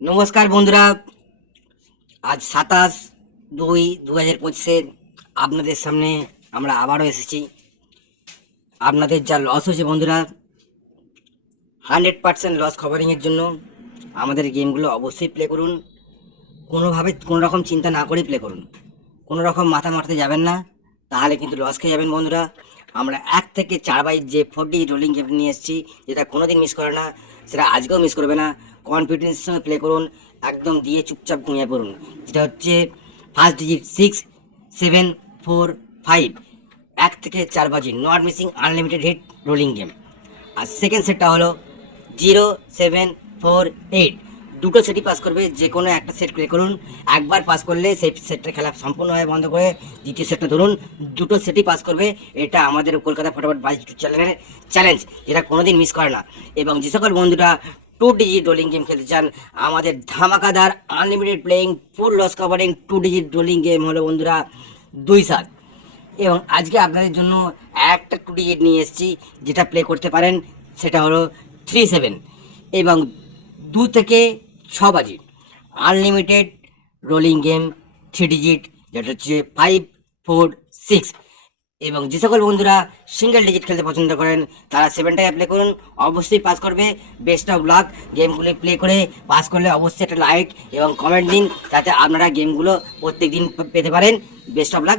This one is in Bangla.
নমস্কার বন্ধুরা, আজ 27/2/2025 আপনাদের সামনে আমরা আবারও এসেছি। আপনাদের যা লস হয়েছে বন্ধুরা, 100% লস কভারিংয়ের জন্য আমাদের গেমগুলো অবশ্যই প্লে করুন। কোনোভাবে কোনো রকম চিন্তা না করে প্লে করুন, কোনো রকম মাথা মারতে যাবেন না, তাহলে কিন্তু লস খেয়ে যাবেন বন্ধুরা। আমরা 1 থেকে 4 বাইট যে 4D রোলিং গেম নিয়ে এসেছি, যেটা কোনো দিন মিস করে না, সেটা আজকেও মিস করবে না। কনফিডেন্সের সঙ্গে প্লে করুন, একদম দিয়ে চুপচাপ ঘুমিয়ে পড়ুন। যেটা হচ্ছে ফার্স্ট ডিজিট 6, 7, 4, 5, 1 থেকে 4 বাজি, not missing, unlimited hit rolling game. আর সেকেন্ড সেটটা হলো 0, 7, 4, 8। দুটো সেটই পাস করবে, যে কোনো একটা সেট প্লে করুন। একবার পাস করলে সেই সেটটা খেলা সম্পূর্ণভাবে বন্ধ করে দ্বিতীয় সেটটা ধরুন, দুটো সেটই পাস করবে। এটা আমাদের কলকাতা ফটাফট বাইশ চ্যানেলের চ্যালেঞ্জ, যেটা কোনোদিন মিস করে না। এবং যে সকল বন্ধুরা 2 ডিজিট রোলিং গেম খেলতে চান, আমাদের ধামাকাদার unlimited playing full loss covering 2 digit rolling game হলো বন্ধুরা 2/7। এবং আজকে আপনাদের জন্য একটা 2 ডিজিট নিয়ে এসেছি, যেটা প্লে করতে পারেন। সেটা হলো 3-7 এবং 2 থেকে 6 বাজি আনলিমিটেড রোলিং গেম 3 ডিজিট, যেটা হচ্ছে 5, 4, 6। এবং যে সকল বন্ধুরা সিঙ্গেল ডিজিট খেলতে পছন্দ করেন, তারা 7টায় প্লে করুন, অবশ্যই পাস করবে। Best of luck. গেমগুলি প্লে করে পাস করলে অবশ্যই একটা লাইক এবং কমেন্ট দিন, যাতে আপনারা গেমগুলো প্রত্যেক দিন পেতে পারেন। Best of luck.